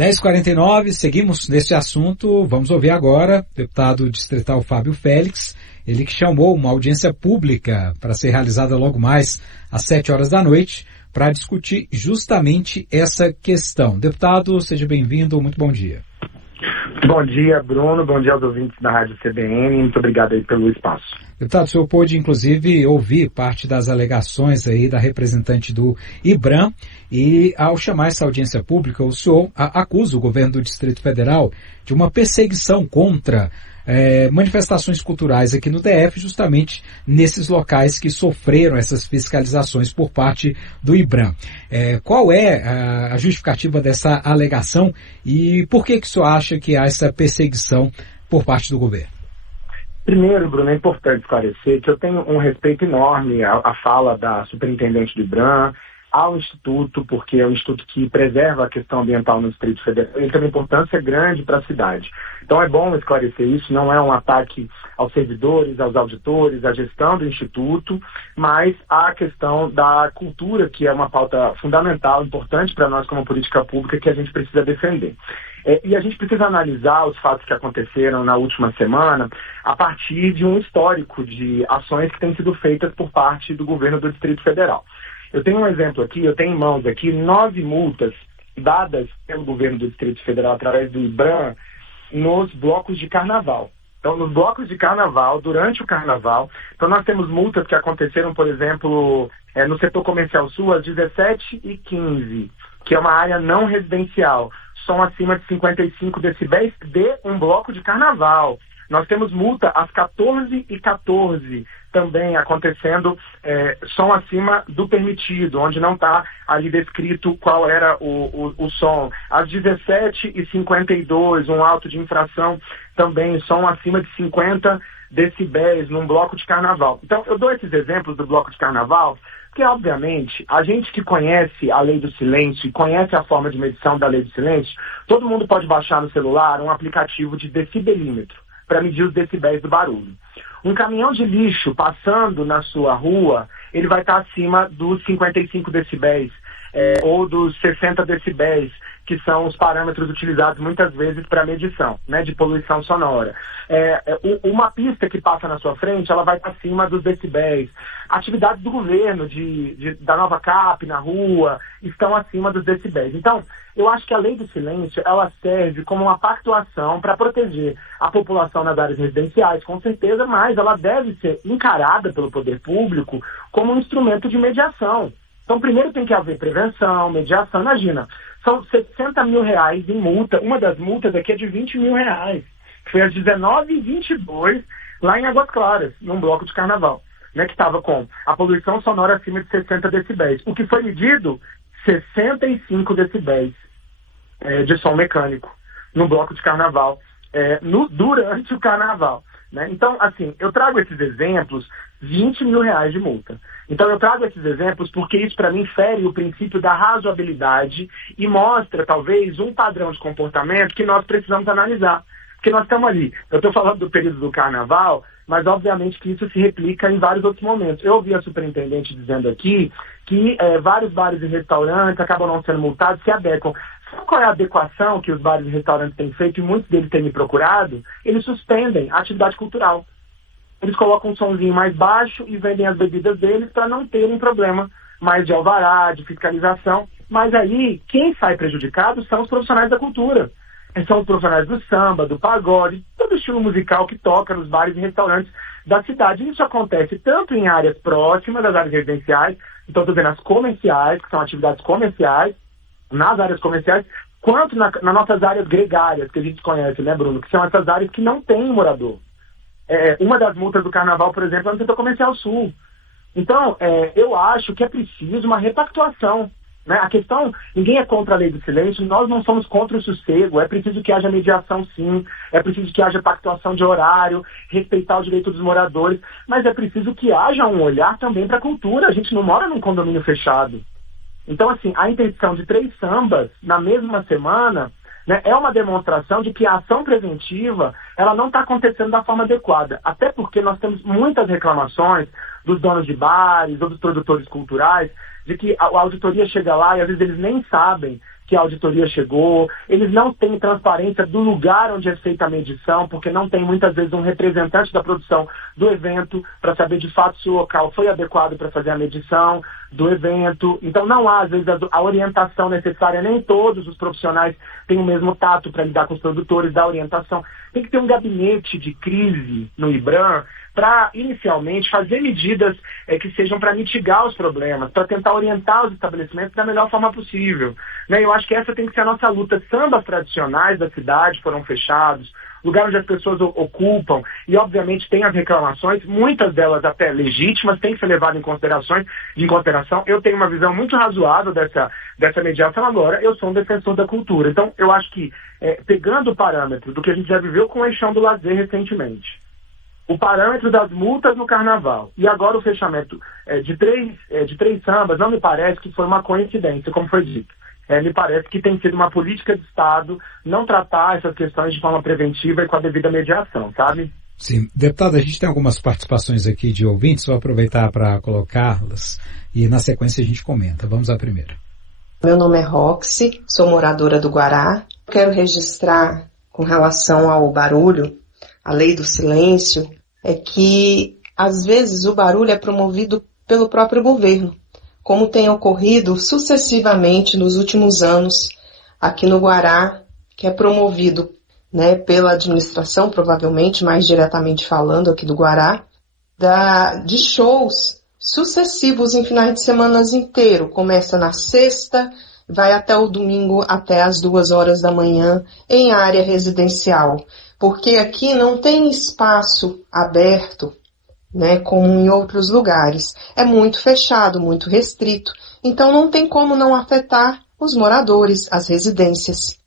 10h49, seguimos nesse assunto. Vamos ouvir agora o deputado distrital Fábio Félix, ele que chamou uma audiência pública para ser realizada logo mais às 7h da noite para discutir justamente essa questão. Deputado, seja bem-vindo, muito bom dia. Bom dia, Bruno, bom dia aos ouvintes da Rádio CBN, muito obrigado aí pelo espaço. Deputado, o senhor pôde, inclusive, ouvir parte das alegações aí da representante do IBRAM e, ao chamar essa audiência pública, o senhor acusa o governo do Distrito Federal de uma perseguição contra manifestações culturais aqui no DF, justamente nesses locais que sofreram essas fiscalizações por parte do IBRAM. Qual é a justificativa dessa alegação e por que o senhor acha que há essa perseguição por parte do governo? Primeiro, Bruno, é importante esclarecer que eu tenho um respeito enorme à fala da superintendente do IBRAM, ao Instituto, porque é um instituto que preserva a questão ambiental no Distrito Federal. Ele tem uma importância grande para a cidade. Então é bom esclarecer isso, não é um ataque aos servidores, aos auditores, à gestão do Instituto, mas à questão da cultura, que é uma pauta fundamental, importante para nós como política pública, que a gente precisa defender. E a gente precisa analisar os fatos que aconteceram na última semana a partir de um histórico de ações que têm sido feitas por parte do governo do Distrito Federal. Eu tenho um exemplo aqui, eu tenho em mãos aqui 9 multas dadas pelo governo do Distrito Federal através do IBRAM nos blocos de carnaval. Então, nos blocos de carnaval, durante o carnaval, então nós temos multas que aconteceram, por exemplo, no setor comercial sul, às 17h15, que é uma área não residencial, som acima de 55 decibéis de um bloco de carnaval. Nós temos multa às 14h14, também acontecendo som acima do permitido, onde não está ali descrito qual era o som. Às 17h52, um auto de infração, também som acima de 50 decibéis num bloco de carnaval. Então, eu dou esses exemplos do bloco de carnaval, porque, obviamente, a gente que conhece a lei do silêncio e conhece a forma de medição da lei do silêncio, todo mundo pode baixar no celular um aplicativo de decibelímetro para medir os decibéis do barulho. Um caminhão de lixo passando na sua rua, ele vai estar acima dos 55 decibéis ou dos 60 decibéis, que são os parâmetros utilizados muitas vezes para medição, né, de poluição sonora. Uma pista que passa na sua frente, ela vai estar acima dos decibéis. Atividades do governo, da nova CAP na rua, estão acima dos decibéis. Então, eu acho que a lei do silêncio, ela serve como uma pactuação para proteger a população nas áreas residenciais, com certeza, mas ela deve ser encarada pelo poder público como um instrumento de mediação. Então, primeiro tem que haver prevenção, mediação. Imagina, são 60 mil reais em multa. Uma das multas aqui é de 20 mil reais. Foi às 19h22, lá em Águas Claras, num bloco de carnaval, né, que estava com a poluição sonora acima de 60 decibéis. O que foi medido? 65 decibéis de som mecânico no bloco de carnaval, durante o carnaval. Né? Então, assim, eu trago esses exemplos, 20 mil reais de multa. Então, eu trago esses exemplos porque isso, para mim, fere o princípio da razoabilidade e mostra, talvez, um padrão de comportamento que nós precisamos analisar. Porque nós estamos ali. Eu estou falando do período do carnaval, mas, obviamente, que isso se replica em vários outros momentos. Eu ouvi a superintendente dizendo aqui que vários bares e restaurantes acabam não sendo multados, se adequam. Sabe qual é a adequação que os bares e restaurantes têm feito, e muitos deles têm me procurado? Eles suspendem a atividade cultural. Eles colocam um somzinho mais baixo e vendem as bebidas deles para não terem problema mais de alvará, de fiscalização. Mas aí, quem sai prejudicado são os profissionais da cultura. São os profissionais do samba, do pagode, todo estilo musical que toca nos bares e restaurantes da cidade. Isso acontece tanto em áreas próximas das áreas residenciais, então estou dizendo as comerciais, que são atividades comerciais, nas áreas comerciais, quanto nas nossas áreas gregárias, que a gente conhece, né, Bruno? Que são essas áreas que não têm morador. Uma das multas do carnaval, por exemplo, é no setor comercial sul. Então, eu acho que é preciso uma repactuação. Né? A questão, ninguém é contra a lei do silêncio, nós não somos contra o sossego, é preciso que haja mediação sim, é preciso que haja pactuação de horário, respeitar o direito dos moradores, mas é preciso que haja um olhar também para a cultura, a gente não mora num condomínio fechado. Então, assim, a interdição de 3 sambas na mesma semana, né, é uma demonstração de que a ação preventiva ela não está acontecendo da forma adequada. Até porque nós temos muitas reclamações dos donos de bares ou dos produtores culturais de que a auditoria chega lá e às vezes eles nem sabem que a auditoria chegou, eles não têm transparência do lugar onde é feita a medição, porque não tem muitas vezes um representante da produção do evento para saber de fato se o local foi adequado para fazer a medição do evento. Então não há, às vezes, a orientação necessária, nem todos os profissionais têm o mesmo tato para lidar com os produtores da orientação. Tem que ter um gabinete de crise no IBRAM para, inicialmente, fazer medidas que sejam para mitigar os problemas, para tentar orientar os estabelecimentos da melhor forma possível. Né? Eu acho que essa tem que ser a nossa luta. Sambas tradicionais da cidade foram fechados, lugar onde as pessoas ocupam, e obviamente tem as reclamações, muitas delas até legítimas, tem que ser levado em consideração. Eu tenho uma visão muito razoável dessa mediação. Agora, eu sou um defensor da cultura. Então, eu acho que, pegando o parâmetro do que a gente já viveu com o Eixão do Lazer recentemente, o parâmetro das multas no carnaval, e agora o fechamento de três sambas, não me parece que foi uma coincidência, como foi dito. Me parece que tem sido uma política de Estado não tratar essas questões de forma preventiva e com a devida mediação, sabe? Sim. Deputado, a gente tem algumas participações aqui de ouvintes, vou aproveitar para colocá-las e na sequência a gente comenta. Vamos à primeira. Meu nome é Roxy, sou moradora do Guará. Quero registrar com relação ao barulho, a lei do silêncio, é que às vezes o barulho é promovido pelo próprio governo, como tem ocorrido sucessivamente nos últimos anos aqui no Guará, que é promovido, né, pela administração, provavelmente, mais diretamente falando aqui do Guará, de shows sucessivos em finais de semana inteiro. Começa na sexta, vai até o domingo, até as 2 horas da manhã, em área residencial. Porque aqui não tem espaço aberto, né, como em outros lugares. É muito fechado, muito restrito. Então não tem como não afetar os moradores, as residências.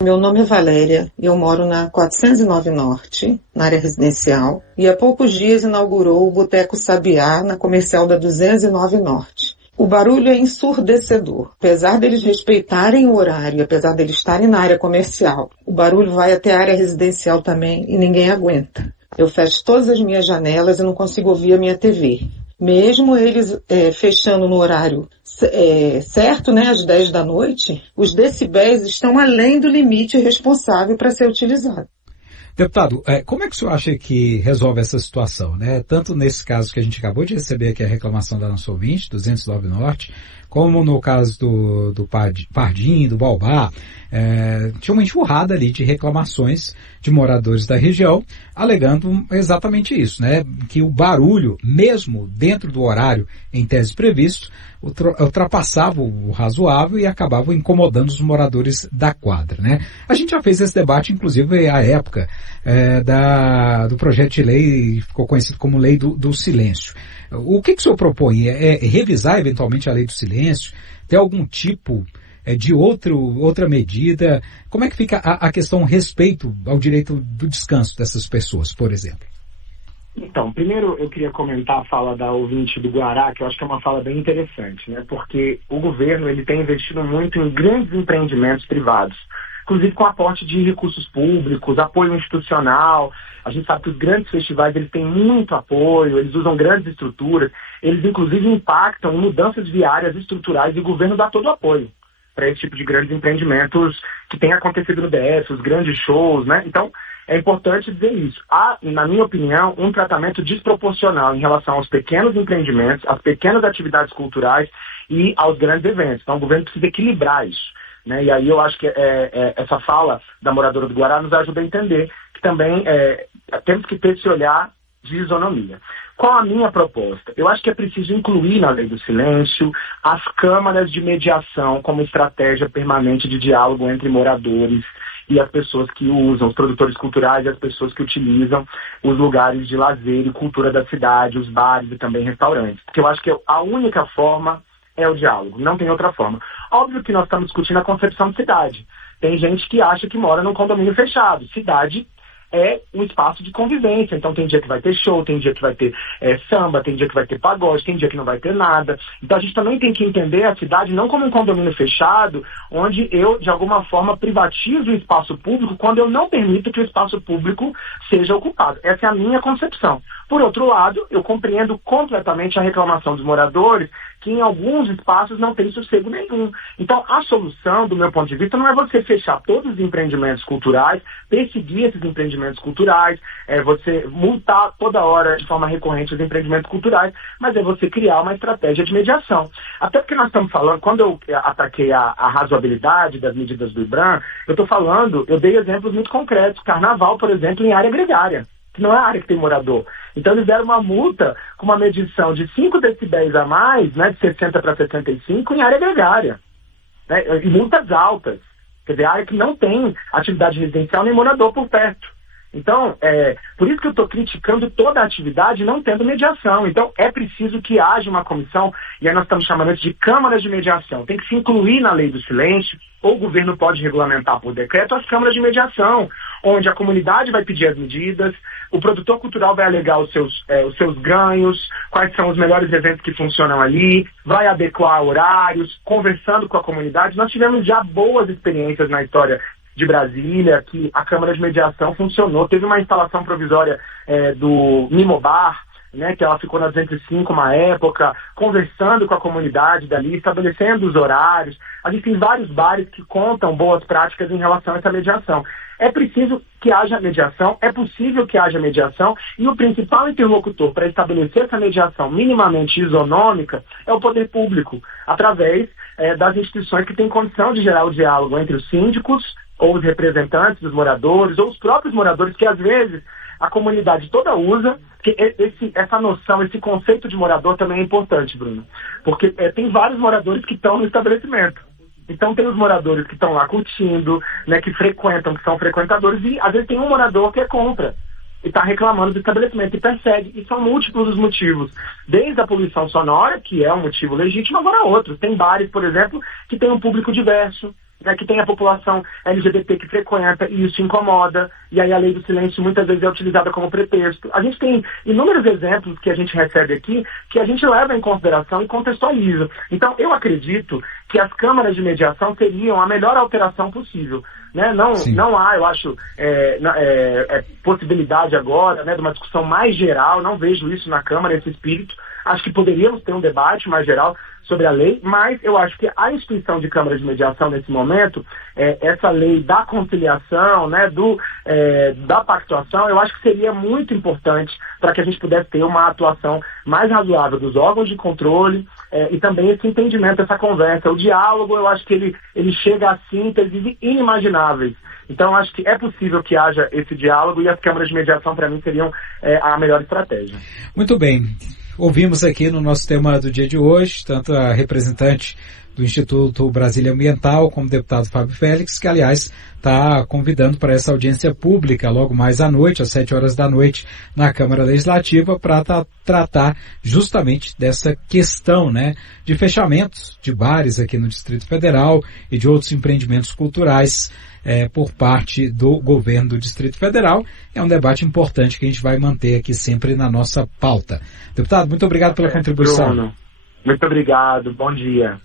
Meu nome é Valéria e eu moro na 409 Norte, na área residencial, e há poucos dias inaugurou o Boteco Sabiá na comercial da 209 Norte. O barulho é ensurdecedor. Apesar deles respeitarem o horário, apesar deles estarem na área comercial, o barulho vai até a área residencial também e ninguém aguenta. Eu fecho todas as minhas janelas e não consigo ouvir a minha TV. Mesmo eles fechando no horário certo, né, às 10 da noite, os decibéis estão além do limite responsável para ser utilizado. Deputado, como é que o senhor acha que resolve essa situação, né? Tanto nesse caso que a gente acabou de receber aqui a reclamação da nossa ouvinte, 209 Norte, como no caso do Pardim, do Baobá, tinha uma enxurrada ali de reclamações de moradores da região, alegando exatamente isso, né? Que o barulho, mesmo dentro do horário em tese previsto, ultrapassava o razoável e acabava incomodando os moradores da quadra, né? A gente já fez esse debate, inclusive, à época do projeto de lei, ficou conhecido como Lei do Silêncio. O que o senhor propõe? É revisar eventualmente a Lei do Silêncio? Ter algum tipo de outra medida? Como é que fica a questão respeito ao direito do descanso dessas pessoas, por exemplo? Então, primeiro eu queria comentar a fala da ouvinte do Guará, que eu acho que é uma fala bem interessante, né? Porque o governo ele tem investido muito em grandes empreendimentos privados, inclusive com aporte de recursos públicos, apoio institucional. A gente sabe que os grandes festivais eles têm muito apoio, eles usam grandes estruturas, eles inclusive impactam em mudanças viárias estruturais e o governo dá todo o apoio para esse tipo de grandes empreendimentos que tem acontecido no DF, os grandes shows, né? Então, é importante dizer isso. Há, na minha opinião, um tratamento desproporcional em relação aos pequenos empreendimentos, às pequenas atividades culturais e aos grandes eventos. Então, o governo precisa equilibrar isso, né? E aí eu acho que essa fala da moradora do Guará nos ajuda a entender que também temos que ter esse olhar de isonomia. Qual a minha proposta? Eu acho que é preciso incluir na Lei do Silêncio as câmaras de mediação como estratégia permanente de diálogo entre moradores e as pessoas que usam, os produtores culturais e as pessoas que utilizam os lugares de lazer e cultura da cidade, os bares e também restaurantes. Porque eu acho que a única forma é o diálogo, não tem outra forma. Óbvio que nós estamos discutindo a concepção de cidade. Tem gente que acha que mora num condomínio fechado. Cidade é um espaço de convivência. Então tem dia que vai ter show, tem dia que vai ter samba, tem dia que vai ter pagode, tem dia que não vai ter nada. Então a gente também tem que entender a cidade não como um condomínio fechado, onde eu, de alguma forma, privatizo o espaço público quando eu não permito que o espaço público seja ocupado. Essa é a minha concepção. Por outro lado, eu compreendo completamente a reclamação dos moradores que em alguns espaços não tem sossego nenhum. Então, a solução, do meu ponto de vista, não é você fechar todos os empreendimentos culturais, perseguir esses empreendimentos culturais, você multar toda hora de forma recorrente os empreendimentos culturais, mas é você criar uma estratégia de mediação. Até porque nós estamos falando, quando eu ataquei a razoabilidade das medidas do IBRAM, eu dei exemplos muito concretos. Carnaval, por exemplo, em área gregária, que não é a área que tem morador. Então eles deram uma multa com uma medição de 5 decibéis a mais, né, de 60 para 75, em área gregária. Né, e multas altas. Quer dizer, área que não tem atividade residencial nem morador por perto. Então, por isso que eu estou criticando toda a atividade não tendo mediação. Então, é preciso que haja uma comissão, e aí nós estamos chamando isso de câmaras de mediação. Tem que se incluir na lei do silêncio, ou o governo pode regulamentar por decreto as câmaras de mediação, onde a comunidade vai pedir as medidas, o produtor cultural vai alegar os seus ganhos, quais são os melhores eventos que funcionam ali, vai adequar horários, conversando com a comunidade. Nós tivemos já boas experiências na história de Brasília, que a Câmara de Mediação funcionou. Teve uma instalação provisória do Mimobar, né, que ela ficou na 205 uma época, conversando com a comunidade dali, estabelecendo os horários. A gente tem vários bares que contam boas práticas em relação a essa mediação. É preciso que haja mediação, é possível que haja mediação, e o principal interlocutor para estabelecer essa mediação minimamente isonômica é o poder público, através das instituições que têm condição de gerar o diálogo entre os síndicos, ou os representantes dos moradores, ou os próprios moradores, que às vezes a comunidade toda usa, porque essa noção, esse conceito de morador também é importante, Bruno, porque tem vários moradores que estão no estabelecimento. Então tem os moradores que estão lá curtindo, né, que frequentam, que são frequentadores, e às vezes tem um morador que é contra e está reclamando do estabelecimento e persegue. E são múltiplos os motivos. Desde a poluição sonora, que é um motivo legítimo, agora outros. Tem bares, por exemplo, que tem um público diverso, né, que tem a população LGBT que frequenta e isso incomoda, e aí a lei do silêncio muitas vezes é utilizada como pretexto. A gente tem inúmeros exemplos que a gente recebe aqui que a gente leva em consideração e contextualiza. Então, eu acredito que as câmaras de mediação seriam a melhor alteração possível. Né? Não há, eu acho, possibilidade agora, né, de uma discussão mais geral. Não vejo isso na Câmara, esse espírito. Acho que poderíamos ter um debate mais geral sobre a lei, mas eu acho que a instituição de câmara de mediação nesse momento, essa lei da conciliação, né, da pactuação, eu acho que seria muito importante para que a gente pudesse ter uma atuação mais razoável dos órgãos de controle e também esse entendimento, essa conversa. O diálogo, eu acho que ele chega a sínteses inimagináveis. Então, eu acho que é possível que haja esse diálogo e as câmaras de mediação, para mim, seriam a melhor estratégia. Muito bem. Ouvimos aqui no nosso tema do dia de hoje, tanto a representante do Instituto Brasília Ambiental, como o deputado Fábio Félix, que, aliás, está convidando para essa audiência pública logo mais à noite, às 7 horas da noite, na Câmara Legislativa, para tratar justamente dessa questão, né, de fechamentos de bares aqui no Distrito Federal e de outros empreendimentos culturais por parte do governo do Distrito Federal. É um debate importante que a gente vai manter aqui sempre na nossa pauta. Deputado, muito obrigado pela contribuição. Bruno, muito obrigado. Bom dia.